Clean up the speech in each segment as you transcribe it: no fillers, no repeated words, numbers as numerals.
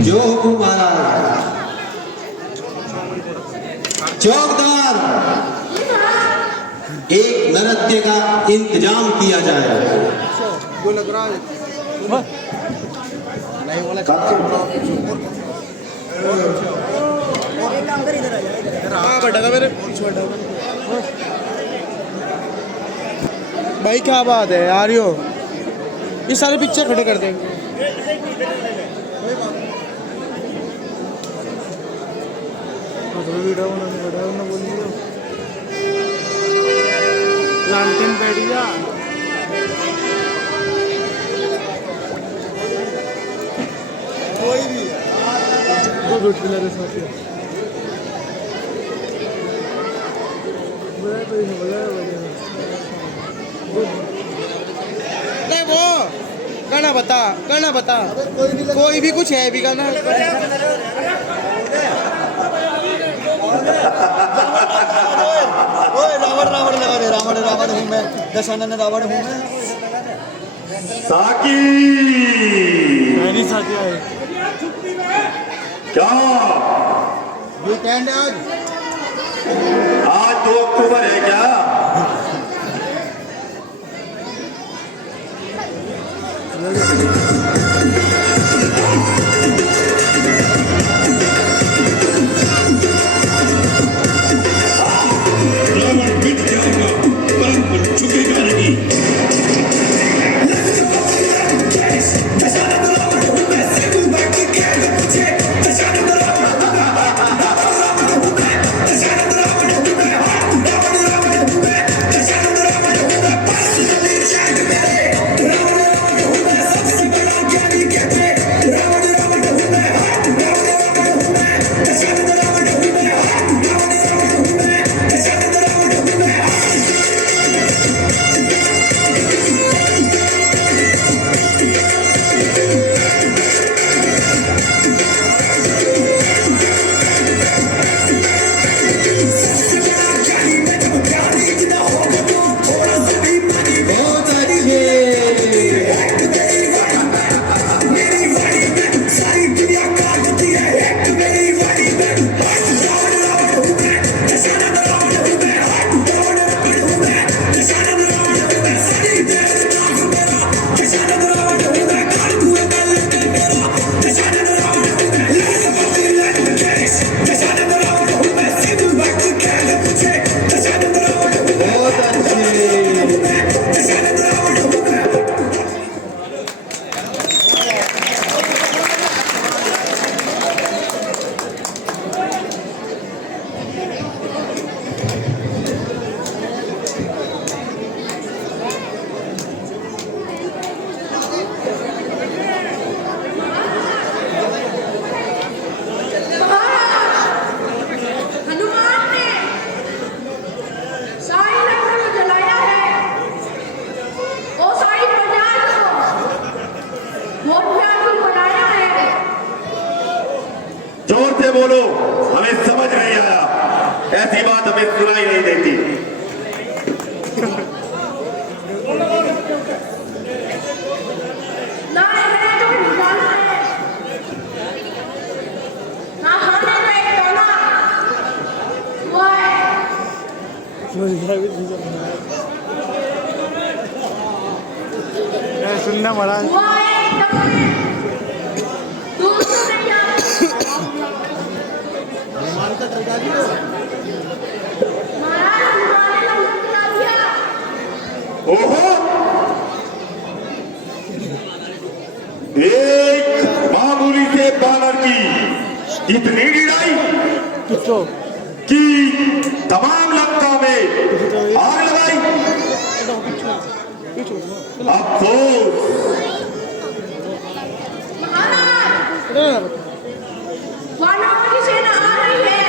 जो हुकुम महाराज। चौकीदार, एक नृत्य का इंतजाम किया जाए। जो लग रहा है नहीं वाला काम कर इधर आ जा। हाँ बैठा मेरे भाई क्या बात है यार यो ये सारे पिक्चर खड़े कर देंगे। वीडियो बनाने बोल दिया लालटेन बैठ जा। कोई भी वो गुड प्लेयर है साथी नहीं वो गाना बता कोई भी कुछ है भी गाना रावण लगा दे रावण हूँ मैं दशानन रावण हूँ मैं साकी नहीं साथी है क्या वीकेंड आज 2 अक्टूबर है क्या? रावण मिट जाएगा परंतु झुकेगा नहीं। जोर से बोलो, हमें समझ नहीं आया। ऐसी बात हमें सुनाई नहीं देती। सुनना पड़ा ओहो, एक मामूली से बानर की इतनी लड़ाई कि तमाम लंका में आग लगाई। अफसोस वानरों की सेना आ रही है।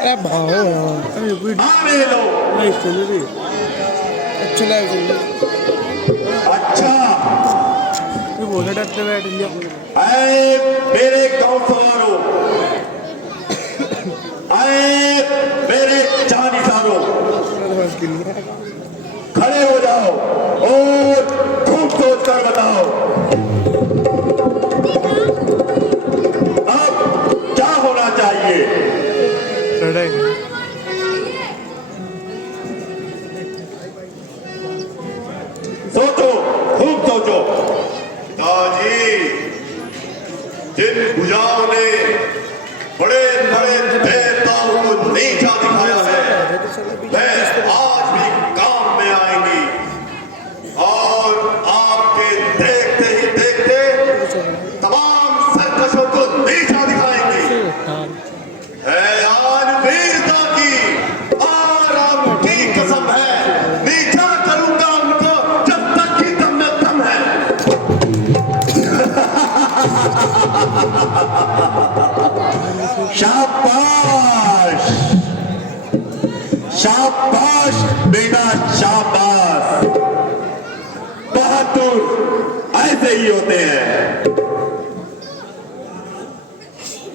अरे भाओ आने लो। नहीं चल रही चल अच्छा, ये बोले डरते बैठ लिया ऐ मेरे गांव सवारों, ऐ मेरे जानिसारों, खड़े हो जाओ। ओ कर बताओ, अब क्या होना चाहिए? सोचो, खूब सोचो। पिताजी, जिन भुजाओं ने बड़े बड़े देवताओं को नीचा दिखाया है, वे आज भी काम में आएंगी और आपके देखते ही देखते तमाम सरकशों को नीचा दिखाएंगी। है आज वीरता की और आपकी कसम है, नीचा करूंगा उनको जब तक कि दम में दम है। शाबाश, शाबाश बेटा, शाबाश। बहादुर ऐसे ही होते हैं।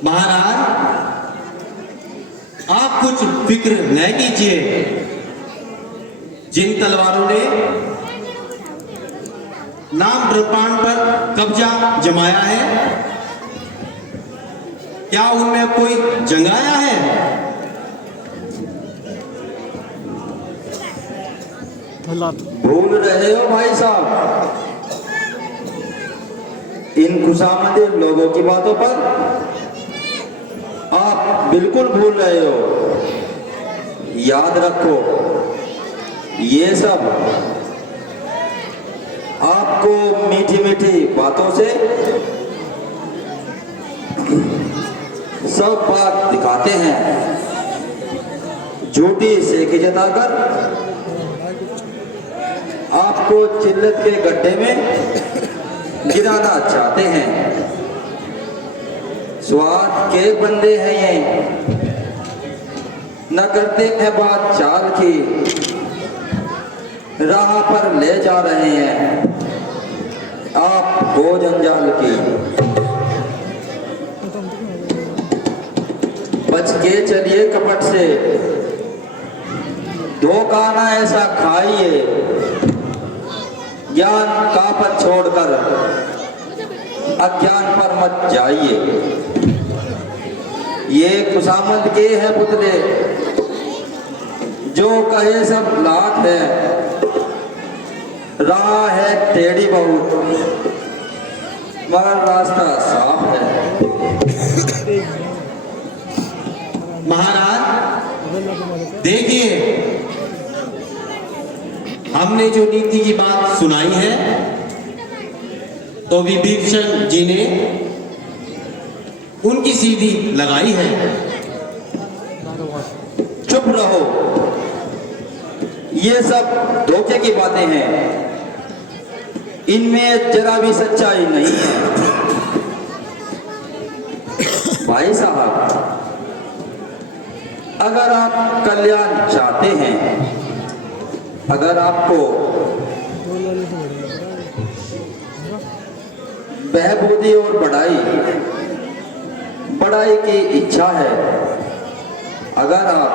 महाराज, आप कुछ फिक्र न कीजिए। जिन तलवारों ने नाम ब्रह्मांड पर कब्जा जमाया है, क्या उनमें कोई जंग आया है? भूल रहे हो भाई साहब इन खुशामद लोगों की बातों पर? आप बिल्कुल भूल रहे हो। याद रखो, ये सब आपको मीठी मीठी बातों से सब बात दिखाते हैं, झूठी सेखी जताकर आपको चिल्लत के गड्ढे में गिराना चाहते हैं। स्वाद के बंदे हैं ये, न करते हैं बात चाल की, राह पर ले जा रहे हैं आप हो जंजाल की। बच के चलिए कपट से, धोखा ना ऐसा खाइए, ज्ञान का पर छोड़कर अज्ञान पर मत जाइए। ये खुशामद के हैं पुतले, जो कहे सब लाख है, राह है टेढ़ी बहुत मगर रास्ता साफ है। महाराज देखिए, हमने जो नीति की बात सुनाई है, तो विभीषण जी ने उनकी सीधी लगाई है। चुप रहो, ये सब धोखे की बातें हैं, इनमें जरा भी सच्चाई नहीं है। भाई साहब, अगर आप कल्याण चाहते हैं, अगर आपको बहबूदी और बढ़ाई की इच्छा है, अगर आप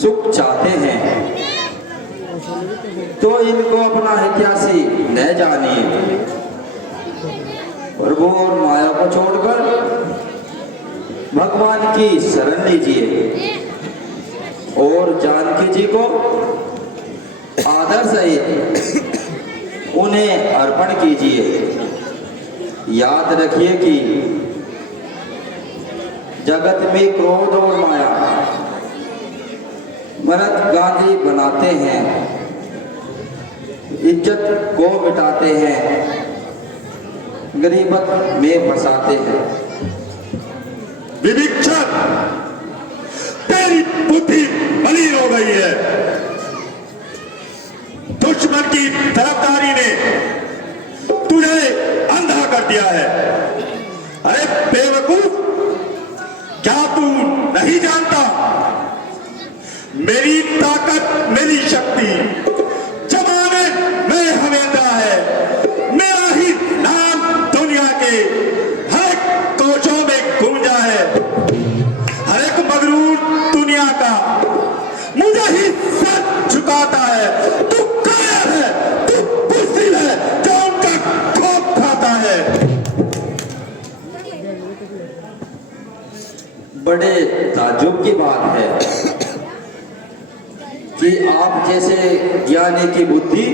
सुख चाहते हैं, तो इनको अपना इतिहासी न जानिए। प्रभु और माया को छोड़कर भगवान की शरण लीजिए और जानकी जी को आदर सहित उन्हें अर्पण कीजिए। याद रखिए कि जगत में क्रोध और माया मरद गांधी बनाते हैं, इज्जत को मिटाते हैं, गरीबत में फंसाते हैं। विभीषण, तेरी बुद्धि मलिन हो गई है। दुश्मन की तरफदारी ने तुझे अंधा कर दिया है। अरे बेवकूफ, क्या तू नहीं जानता मेरी ताकत, मेरी शक्ति जमाने में हमेशा है। मेरा ही नाम दुनिया के हर कोशों में गूंजा है। हर एक मगरूर दुनिया का मुझे ही सर झुकाता है। तू कायर है, तू बुज़दिल है, जो ताज्जुब की बात है कि आप जैसे ज्ञानी की बुद्धि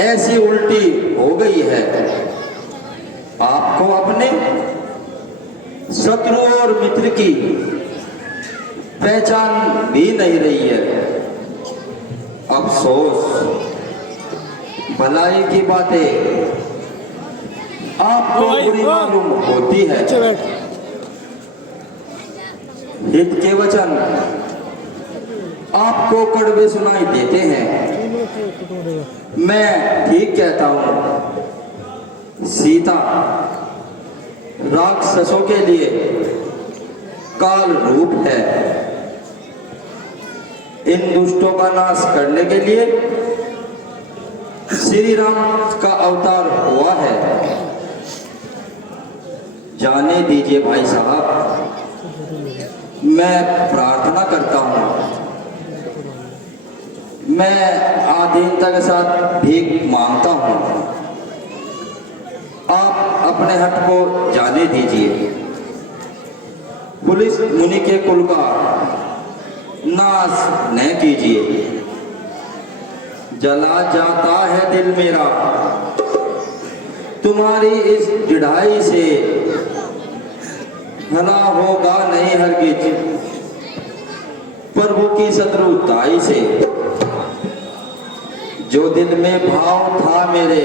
ऐसी उल्टी हो गई है, आपको अपने शत्रु और मित्र की पहचान भी नहीं रही है। अफसोस, भलाई की बातें आपको बुरी मालूम होती है, हित के वचन आपको कड़वे सुनाई देते हैं। मैं ठीक कहता हूं, सीता राक्षसों के लिए काल रूप है। इन दुष्टों का नाश करने के लिए श्री राम का अवतार हुआ है। जाने दीजिए भाई साहब, मैं प्रार्थना करता हूं, मैं आधीनता के साथ भीख मांगता हूं, आप अपने हट को जाने दीजिए। पुलिस मुनि के कुल का नाश न कीजिए। जला जाता है दिल मेरा तुम्हारी इस ढिढ़ाई से, भला होगा नहीं हरगिज प्रभु की शत्रुताई से। जो दिल में भाव था मेरे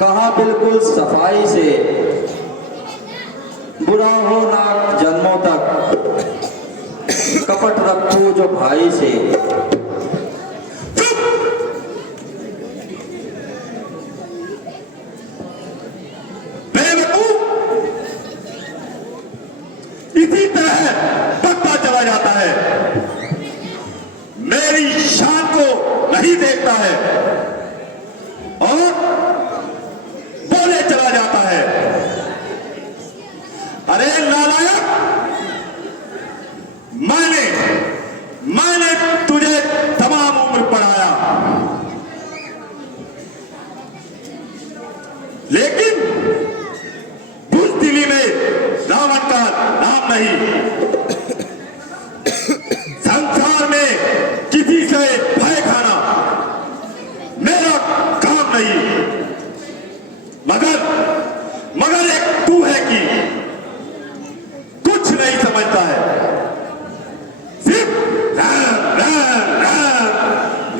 कहा बिल्कुल सफाई से, बुरा हो ना जन्मों तक कपट रखो जो भाई से। इसी तरह बढ़ता चला जाता है, मेरी शान को नहीं देखता है और बोले चला जाता है। अरे नालायक, मैंने तुझे तमाम उम्र पढ़ाया, लेकिन बुज़दिली में रावण का नाम नहीं। संसार में किसी से भय खाना मेरा काम नहीं। मगर एक तू है कि कुछ नहीं समझता है, सिर्फ राम राम राम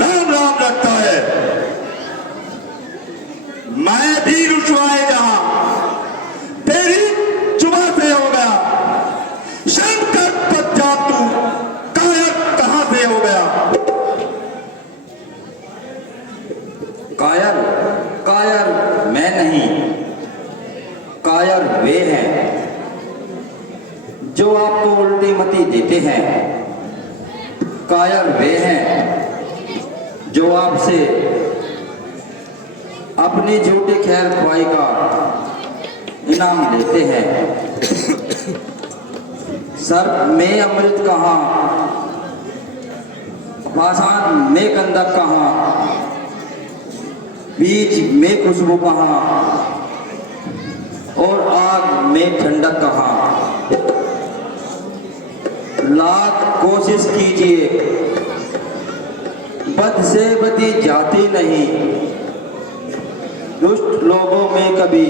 राम राम रखता है। मैं भी रुसवाए जहां तेरी जुबान से हो गया, शंकर पच्चा तू कायर कहां से हो गया। कायर कायर मैं नहीं, कायर वे हैं जो आपको उल्टी मती देते हैं। कायर वे हैं जो आपसे अपनी झूठी खैर ख्वाही का इनाम लेते हैं। सर में अमृत कहाँ, पाषाण में गंधक कहाँ, बीज में खुशबू कहाँ और आग में ठंडक कहाँ। लाख कोशिश कीजिए, बद से बदी जाती नहीं। दुष्ट लोगों में कभी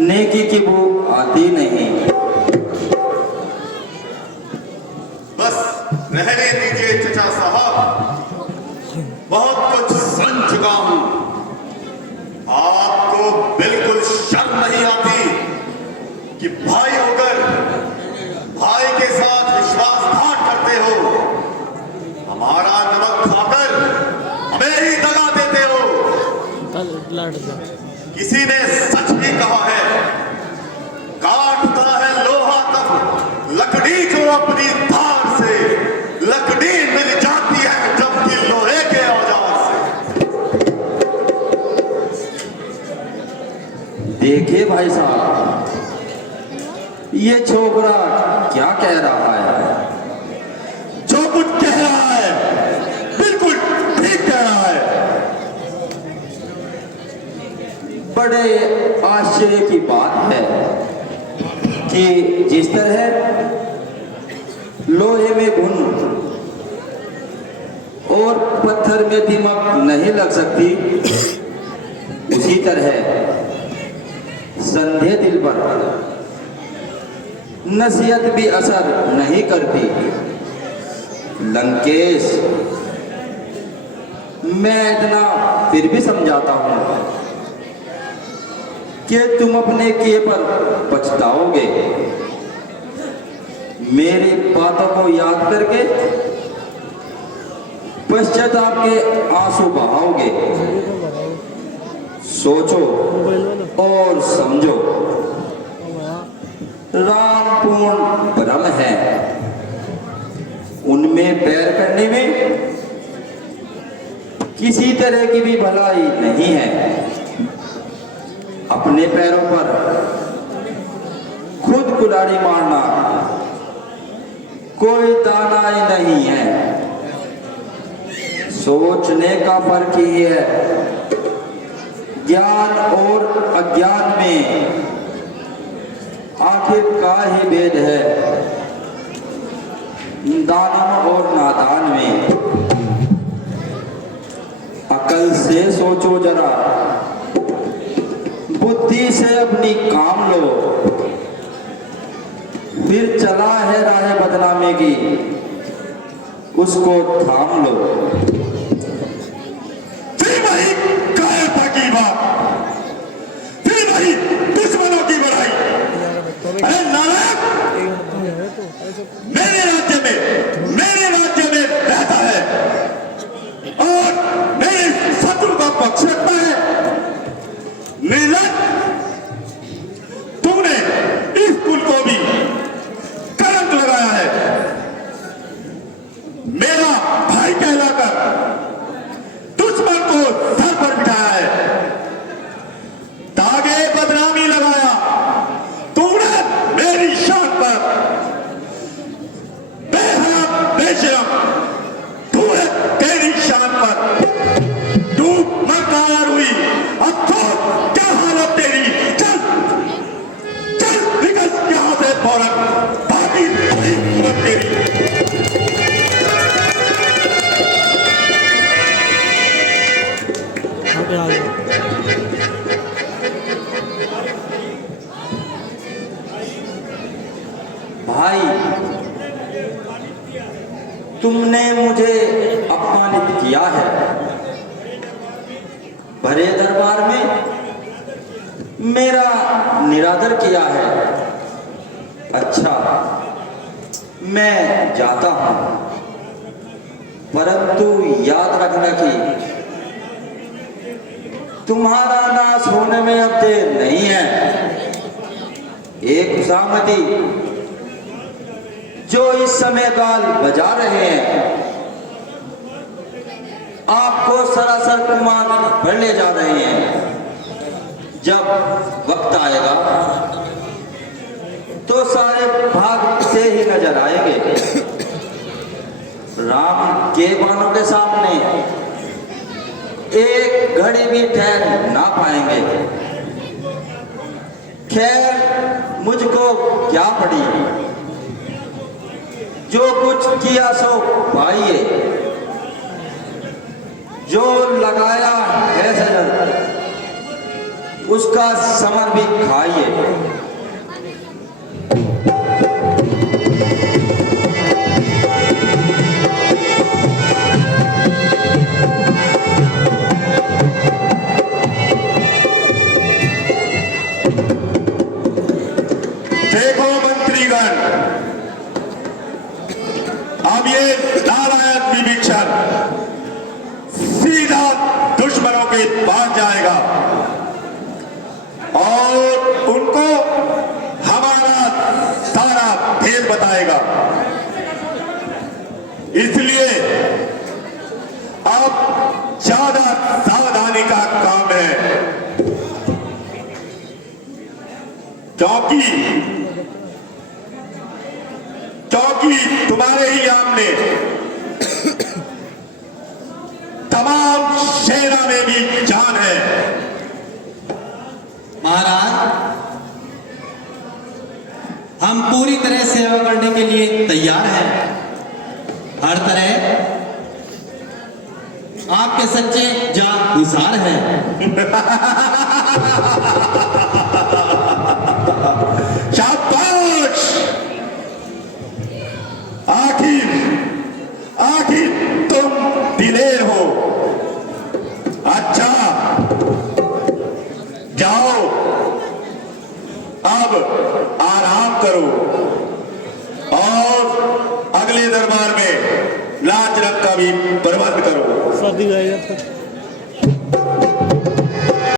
नेकी की भूख आती नहीं। बस रहने दीजिए चचा साहब, बहुत कुछ सुन चुका हूं। आपको बिल्कुल शर्म नहीं आती कि भाई होकर भाई के साथ विश्वासघात करते हो, हमारा नमक खाकर हमें ही दगा देते हो। किसी ने सच भी कहा है, काटता है लोहा तब लकड़ी को अपनी धार से, लकड़ी मिल जाती है जबकि लोहे के औजार से। देखिए भाई साहब, ये छोकरा क्या कह रहा है। जो कुछ कह रहा है बिल्कुल ठीक कह रहा है। बड़े आश्चर्य की बात है कि जिस तरह लोहे में घुन और पत्थर में दीमक नहीं लग सकती, उसी तरह संधे दिल पर नसीहत भी असर नहीं करती। लंकेश, मैं इतना फिर भी समझाता हूं कि तुम अपने किए पर पछताओगे। मेरी बातों को याद करके पश्चाताप के आंसू बहाओगे। सोचो और समझो, राम पूर्ण ब्रह्म है, उनमें बैर करने में किसी तरह की भी भलाई नहीं है। अपने पैरों पर खुद कुल्हाड़ी मारना कोई दाना ही नहीं है। सोचने का फर्क ही है। ज्ञान और अज्ञान में आखिर का ही भेद है, दानव और नादान में। अकल से सोचो जरा, बुद्धि से अपनी काम लो, फिर चला है राह बदनामी की, उसको थाम लो। फिर वही कायरता की बात, फिर वही दुश्मनों की बढ़ाई। अरे नालायक, मेरे राज्य में रहता है और मेरे शत्रु का पक्ष रखता है। निर्लज, तुमने इस कुल को भी कलंक लगाया है। मेरा भाई कहलाकर दुश्मन को सर पर बिठाया है, दागे बदनामी लगाया। तुमने मेरी शान पर बेहराम बेशरम, तूने तेरी शान पर डूब मरकार हुई। अब तो क्या हालत तेरी, चल चल निकल यहाँ से फौरन, बाकी वही हिम्मत तेरी। भाई, तुमने मुझे अपमानित किया है। भरे दरबार में मेरा निरादर किया है। अच्छा, मैं जाता हूं, परंतु याद रखना कि तुम्हारा नाश होने में अब देर नहीं है। एक खुशामदी जो इस समय गाल बजा रहे हैं, आपको सरासर कुमार पर ले जा रहे हैं। जब वक्त आएगा तो सारे भागते ही नजर आएंगे। राम के बाणों के सामने एक घड़ी भी ठहर ना पाएंगे। खैर, मुझको क्या पड़ी, जो कुछ किया सो पाइए, जो लगाया है सजन उसका समर भी खाइए। देखो मंत्रीगण, अब ये नारायण विभीषण सीधा दुश्मनों के पास जाएगा और उनको हमारा सारा भेद बताएगा। इसलिए अब ज्यादा सावधानी का काम है, क्योंकि तुम्हारे ही सामने तमाम सेना में भी जान है। महाराज, हम पूरी तरह सेवा करने के लिए तैयार हैं। हर तरह आपके सच्चे जानिसार हैं। शाबाश! आखिर तुम दिलेर हो। अच्छा, जाओ अब आराम करो और अगले दरबार में लाच रंग का भी प्रबंध करो। शादी